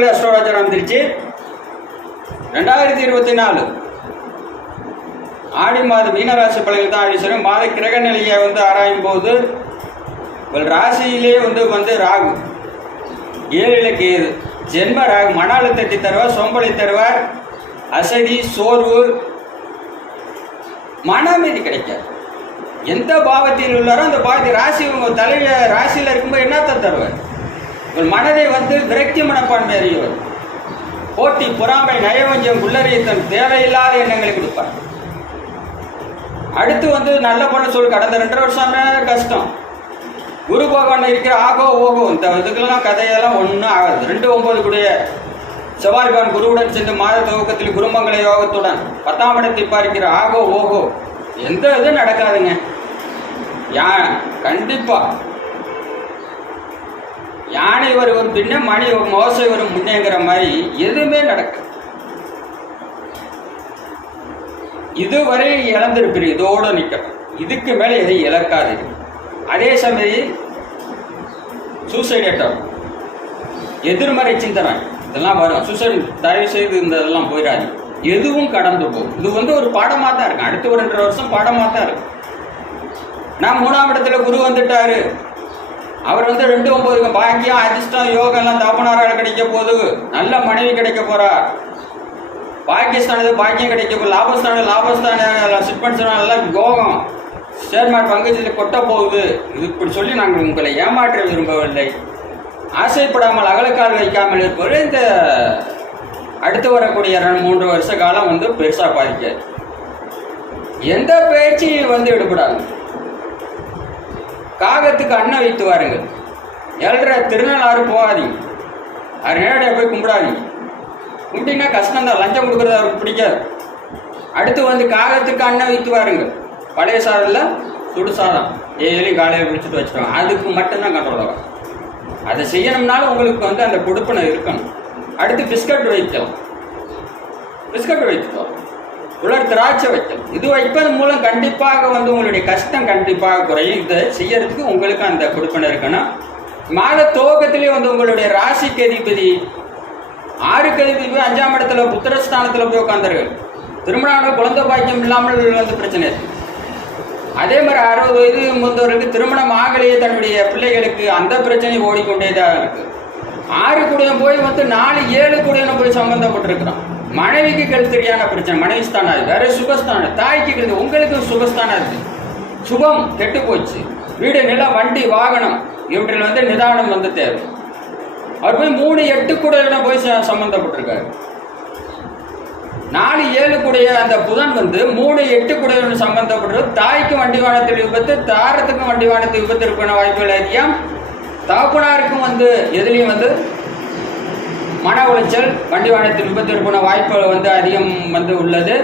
தமிழ் அஸ்ட்ரோராஜர் வந்துருச்சு ரெண்டாயிரத்தி இருபத்தி நாலு. ஆடி மாத மீனராசி பலன்கள் தான் ஆடி மாத கிரக நிலையை வந்து ஆராயும் போது உங்கள் ராசியிலே வந்து வந்து ராகு. ஏழில் கேது ஜென்ம ராகு மன அழுத்தத்தை தருவார் சோம்பலை தருவார் அசதி சோர்வு மன அமைதி கிடைக்காது. எந்த பாவத்தில் உள்ளாரோ அந்த பாவத்தை ராசி உங்கள் தலையில ராசியில் இருக்கும்போது என்னத்தை தருவார்? உங்கள் மனதை வந்து விரக்தி மனப்பான்மை அறியவர் போட்டி பொறாமை நயவஞ்சம் உள்ளறியத்தன் தேவையில்லாத எண்ணங்களை கொடுப்பார். அடுத்து வந்து நல்ல பொண்ணு சொல் கடந்த ரெண்டரை வருஷமே கஷ்டம். குரு பகவான் இருக்கிற ஆகோ ஓகோ இந்த இதுக்கெல்லாம் கதையெல்லாம் ஒன்றும் ஆகாது. ரெண்டு ஒன்பது கூடிய செவ்வாய்பான் குருவுடன் சென்று மாத துவக்கத்தில் குருமங்கள யோகத்துடன் பத்தாம் இடத்தை பார்க்கிற ஆகோ ஓகோ எந்த இதுவும் நடக்காதுங்க. யா கண்டிப்பாக யானை வருவன் பின்ன மணி மோசை வரும் முன்னேங்கிற மாதிரி எதுவுமே நடக்காது இதுவரை இழந்திருப்பீர்கள் இதோட நிற்கணும் இதுக்கு மேலே எதை இழக்காது அதே சமயம் சூசைடேட்டம் எதிர்மறை சிந்தனை. இதெல்லாம் வரும். சூசைட் தயவு செய்து இந்த இதெல்லாம் போயிடாது எதுவும் கடந்து போகும். இது வந்து ஒரு பாடமாக தான் இருக்கும். அடுத்து ஒரு ரெண்டரை வருஷம் பாடமாக தான் இருக்கும். நான் மூணாம் இடத்துல குரு வந்துட்டாரு. அவர் வந்து ரெண்டு ஒன்பது பாக்கியம் அதிர்ஷ்டம் யோகம் எல்லாம் தாப்பனாரால் கிடைக்க போகுது. நல்ல மனைவி கிடைக்க போறார் பாகிஸ்தானது பாக்கியம் கிடைக்க போகுது. லாபஸ்தான லாபஸ்தானம் சிட்பன்ஸ்தானம் எல்லாம் யோகம் சேர்மாட் பங்குச்சத்தில் கொட்ட போகுது. இது இப்படி சொல்லி நாங்கள் உங்களை ஏமாற்ற விரும்பவில்லை. ஆசைப்படாமல் அகலக்கால் வைக்காமல் இருப்பது இந்த அடுத்து வரக்கூடிய ரெண்டு மூன்று வருஷ காலம் வந்து பெருசாக பாதிக்காது. எந்த பயிற்சியும் வந்து எடுபடாது. காகத்துக்கு அன்னம் வைத்து வாருங்கள் ஏழ்ற திருநள்ளாறு போகாதீங்க. அவர் நேரடியாக போய் கும்பிடாதீங்க. கும்பிட்டிங்கன்னா கஷ்டம் தான் லஞ்சம் கொடுக்குறது அவருக்கு பிடிக்காது. அடுத்து வந்து காகத்துக்கு அன்னம் வைத்து வாருங்கள் பழைய சாதத்தில் சுடு சாதம். டெய்லி காலையில் பிடிச்சிட்டு வச்சுருவாங்க. அதுக்கு மட்டும்தான் கண்ட்ரோல் ஆகும். அதை செய்யணும்னாலும் உங்களுக்கு வந்து அந்த கொடுப்பனை இருக்கணும். அடுத்து பிஸ்கட் வைக்கலாம் பிஸ்கட் வைத்துக்கலாம் உலர் திராட்சை வைக்கலாம் இது வைப்பதன் மூலம் கண்டிப்பாக வந்து உங்களுடைய கஷ்டம் கண்டிப்பாக குறையும். இதை செய்யறதுக்கு உங்களுக்கு அந்த கொடுப்பனை இருக்கணும். மாத துவக்கத்திலே வந்து உங்களுடைய ராசிக்கு அதிபதி ஆறுக்கு அதிபதி போய் அஞ்சாம் இடத்துல புத்திரஸ்தானத்தில் போய் உட்காந்தார்கள் திருமணம் குழந்தை பாக்கியம் இல்லாமல் வந்து பிரச்சனை இருக்கு. அதே மாதிரி அறுபது வயது முந்தவர்களுக்கு திருமணம் ஆகலையே தன்னுடைய பிள்ளைகளுக்கு அந்த பிரச்சனை ஓடிக்கொண்டே தான் இருக்குது ஆறு கூடையும் போய் வந்து நாலு ஏழு கூடையும் போய் சம்பந்தப்பட்டிருக்கிறான். மனைவிக்கு கழுத்தறியான பிரச்சனை மனைவி ஸ்தானம் அது வேற சுகஸ்தானம் தாய்க்கு கழுத்து உங்களுக்கு சுகஸ்தானம் இருக்கு சுகம் கெட்டு போச்சு. வீடு நிலம் வண்டி வாகனம் இவற்றில் வந்து நிதானம் வந்து தேவை. அவர் போய் மூணு எட்டு குடையில போய் ச- சம்பந்தப்பட்டிருக்காரு. நாலு ஏழு கூடைய அந்த புதன் வந்து மூணு எட்டு குடையுடன் சம்பந்தப்பட்டது தாய்க்கு வண்டி வாகனத்தில் விபத்து தாரத்துக்கும் வண்டி வாகனத்தில் விபத்து இருக்கான வாய்ப்புகள் அதிகம். தகப்பனாருக்கும் வந்து எதுலேயும் வந்து மன உளைச்சல் வண்டி வாகனத்தில் விபத்து இருக்கான வாய்ப்புகள் வந்து அதிகம் வந்து உள்ளது.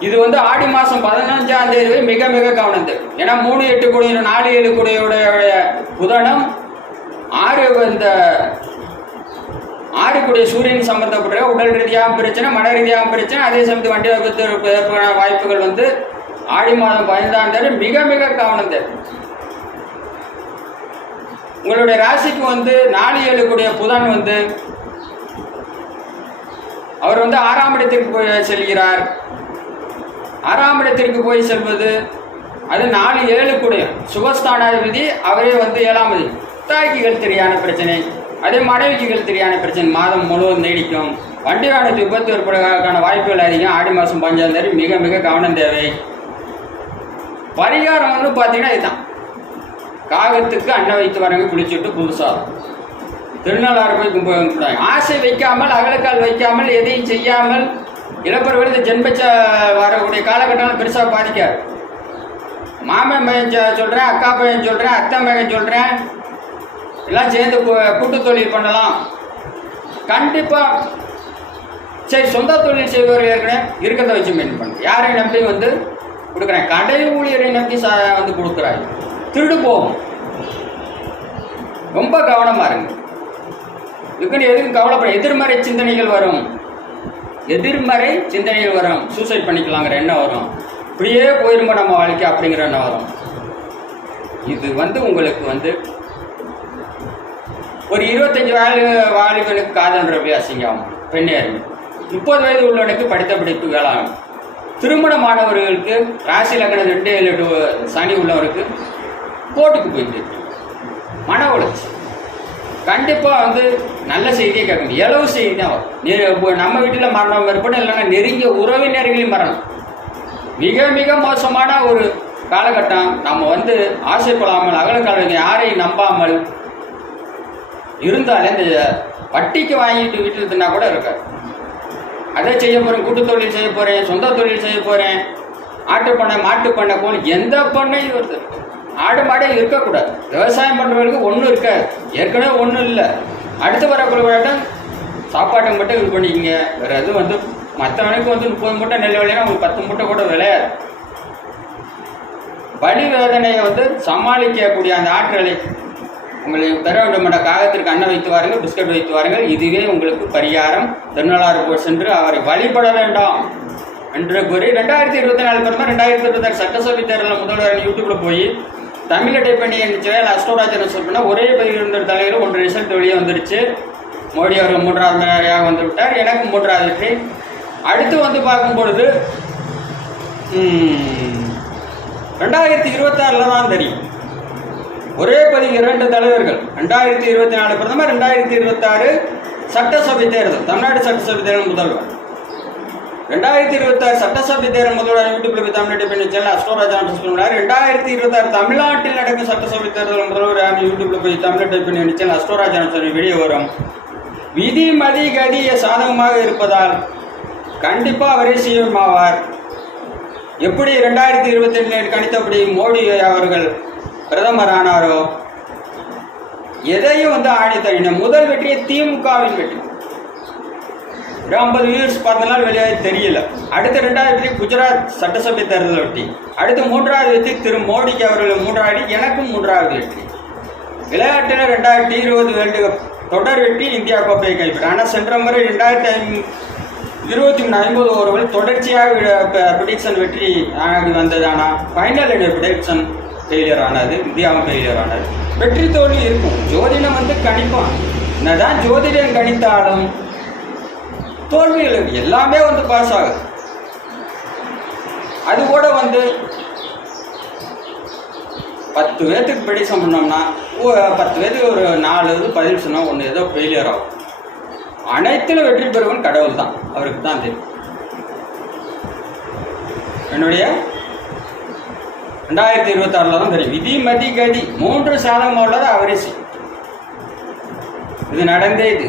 இது வந்து ஆடி மாதம் பதினஞ்சாம் தேதி மிக மிக கவனம் தேவை ஏன்னா மூணு எட்டு கூடையோட நாலு ஏழு கூடையோடைய புதனம் ஆறு இந்த ஆறுக்குடைய சூரியன் சம்பந்தப்பட்ட உடல் ரீதியாகவும் பிரச்சனை மன ரீதியாகவும் பிரச்சனை அதே சமயத்து வண்டி விபத்து வாய்ப்புகள் வந்து ஆடி மாதம் பதினைந்தாம் தேதி மிக மிக கவனம் தேவை உங்களுடைய ராசிக்கு வந்து நாலு ஏழு கூடிய புதன் வந்து அவர் வந்து ஆறாம் இடத்திற்கு போய் செல்கிறார். ஆறாம் இடத்திற்கு போய் செல்வது அது நாலு ஏழு கூடிய சுபஸ்தானாதிபதி அவரே வந்து ஏழாம் தாய்க்கிகள் தெரியான பிரச்சனை. அதே மனைவிக்குகள் தெரியான பிரச்சனை. மாதம் முழுவதும் நீடிக்கும். வண்டி வாகனத்து விபத்து ஏற்படுவதற்கான வாய்ப்புகள் அதிகம். ஆடி மாதம் பஞ்சாம் மிக மிக கவனம் தேவை. பரிகாரம் வந்து பார்த்தீங்கன்னா இதுதான். காகத்துக்கு அன்னம் வைத்து வரங்க குளிச்சுட்டு புதுசாக திருநள்ளாறு போய் கும்ப கும்பிடுவாங்க ஆசை வைக்காமல் அகலக்கால் வைக்காமல் எதையும் செய்யாமல் இளப்பர் இந்த ஜென்மச்ச வரக்கூடிய காலகட்டங்கள் பெருசாக பாதிக்காது. மாமன் பையன் சொல்கிறேன் அக்கா பையன் சொல்கிறேன் அத்தை பையன் சொல்கிறேன் எல்லாம் சேர்ந்து கூட்டு தொழில் பண்ணலாம். கண்டிப்பாக சரி சொந்த தொழில் செய்பவர்கள் ஏற்கனவே இருக்கிறத வச்சு மெயின் பண்ணுங்க. யாரையும் நம்பி வந்து கொடுக்குறேன்? கடை ஊழியரை நம்பி சா வந்து கொடுக்குறாங்க. திருடு போகும் ரொம்ப கவனமாக இருங்க. இதுக்குன்னு எதுக்கும் கவலைப்பட எதிர்மறை சிந்தனைகள் வரும். எதிர்மறை சிந்தனைகள் வரும். சூசைட் பண்ணிக்கலாங்கிற எண்ணம் வரும். இப்படியே போயிருமா நம்ம வாழ்க்கை அப்படிங்கிற எண்ணம் வரும். இது வந்து உங்களுக்கு வந்து ஒரு இருபத்தஞ்சி வயது வாலிபனுக்கு காதல் ரவி அசிங்கம் பெண்ணேறி முப்பது வயது உள்ளவனுக்கு படித்த படிப்பு வேளாண். திருமணமானவர்களுக்கு ராசி லக்னம் ரெண்டு சனி உள்ளவருக்கு கோர்ட்டுக்கு போயிட்டு மன உளைச்சி கண்டிப்பாக வந்து நல்ல செய்தியை கேட்கணும் முடியும். இலவு செய்தி தான் வரும். நம்ம வீட்டில் மரணம் ஏற்படும் இல்லைன்னா நெருங்கிய உறவினர்களையும் மரணம். மிக மிக மோசமான ஒரு காலகட்டம். நம்ம வந்து ஆசைப்படாமல் அகலக்கால யாரையும் நம்பாமல் இருந்தாலே இந்த வட்டிக்கு வாங்கிட்டு வீட்டில் தின்னா கூட இருக்காது. அதை செய்ய போகிறேன் கூட்டு தொழில் செய்ய போகிறேன் சொந்த தொழில் செய்ய போகிறேன் ஆட்டு பண்ணை மாட்டு பண்ணை கோழி எந்த பண்ணையும் வருது ஆடு மாடே இருக்கக்கூடாது. விவசாயம் பண்ணுறவங்களுக்கு ஒன்றும் இருக்காது. ஏற்கனவே ஒன்றும் இல்லை. அடுத்து வரக்கூடிய சாப்பாட்டை மட்டும் இது பண்ணிக்கிங்க. வேறு எதுவும் வந்து மற்றவனுக்கு வந்து முப்பது மூட்டை நெல் விளையா உங்களுக்கு பத்து மூட்டை கூட விளையாது. வலி வேதனையை வந்து சமாளிக்கக்கூடிய அந்த ஆற்றலை உங்களை பெற வேண்டும் என்ற காகத்திற்கு அன்னம் வைத்து வாருங்கள் பிஸ்கட் வைத்து வாருங்கள். இதுவே உங்களுக்கு பரிகாரம். திருநள்ளாறு சென்று அவரை வழிபட வேண்டாம் என்று கூறி ரெண்டாயிரத்தி இருபத்தி நாலு பிறந்த ரெண்டாயிரத்தி இருபத்தாறு சட்டசபை தேர்தலில் முதல்வர் யூடியூப்பில் போய் தமிழை டைப் பண்ணி என் சேனல் அஸ்டோராஜன் சொன்னா ஒரே பதிவு இருந்த தலையில் ஒன்று ரிசல்ட் வெளியே வந்துருச்சு. மோடி அவர்கள் மூன்றாவது முறையாக வந்து விட்டார். எனக்கு மூன்றாவது வெற்றி. அடுத்து வந்து பார்க்கும் பொழுது ரெண்டாயிரத்தி இருபத்தாறில் தான் தெரியும் ஒரே பதிவு இரண்டு தலைவர்கள். ரெண்டாயிரத்தி இருபத்தி நாலு பிரதமர் ரெண்டாயிரத்தி இருபத்தாறு சட்டசபை தேர்தல். தமிழ்நாடு சட்டசபை தேர்தல் முதல்வர். ரெண்டாயிரத்தி இருபத்தாறு சட்டசபை தேர்தல் முதல்வர் யூடியூப்ல போய் தமிழ்நாட்டு பெண் சேனல் அஸ்டோராஜா சொன்னார் ரெண்டாயிரத்தி இருபத்தாறு தமிழ்நாட்டில் நடக்கும் சட்டசபை தேர்தல் முதல்வர் யூடியூப்ல போய் தமிழ்நாட்டு பெண் சேனல் அஸ்டோராஜா சொல்லி வெளியே வரும் விதி மதி கதிய சாதகமாக இருப்பதால் கண்டிப்பா அவரே சிஎம் ஆவார். எப்படி ரெண்டாயிரத்தி இருபத்தி ரெண்டு கணித்தபடி மோடி அவர்கள் பிரதமர் ஆனாரோ? எதையும் வந்து ஆணி முதல் வெற்றியை திமுகவின் வெற்றி. ஒரு ஐம்பது வியூஸ் பார்த்தனால வெளியாக தெரியல. அடுத்த ரெண்டாவது வெற்றி குஜராத் சட்டசபை தேர்தல் வெற்றி அடுத்து மூன்றாவது வெற்றி திரு மோடிக்கு அவர்கள் மூன்றாவது எனக்கும் மூன்றாவது வெற்றி. விளையாட்டில் ரெண்டாயிரத்தி இருபது வேர்ல்டு கப் தொடர் வெற்றி இந்தியா கோப்பையை கைப்பற்ற ஆனால் சென்ற முறை ரெண்டாயிரத்தி ஐம் இருபத்தி மூணு ஐம்பது ஓவர்கள் தொடர்ச்சியாக ப்ரிடிக்ஷன் வெற்றி ஆனது வந்தது. ஆனால் ஃபைனல் ப்ரிடிக்ஷன் ஃபெயிலியர் ஆனது இந்தியாவும் ஃபெயிலியர் ஆனது. வெற்றி தோல்வி இருக்கும். ஜோதிடம் வந்து கணிப்பான். என்னதான் ஜோதிடம் கணித்தாலும் தோல்விகள் எல்லாமே வந்து பாஸ் ஆகுது. அது கூட வந்து பத்து பேர்த்துக்கு ப்ரெடிக்ஷன் பண்ணோம்னா ஓ, பத்து பேர்த்துக்கு ஒரு நாலு இது பதில் சொன்னால் ஒன்று ஏதோ ஃபெயிலியர் ஆகும். அனைத்திலும் வெற்றி பெறுவன் கடவுள் தான். அவருக்கு தான் தெரியும். என்னுடைய ரெண்டாயிரத்தி இருபத்தாறில் தான் தெரியும். விதி மதி கதி. மூன்று சாதகம் உள்ளது அவரே செய்யும். இது நடந்தே இது.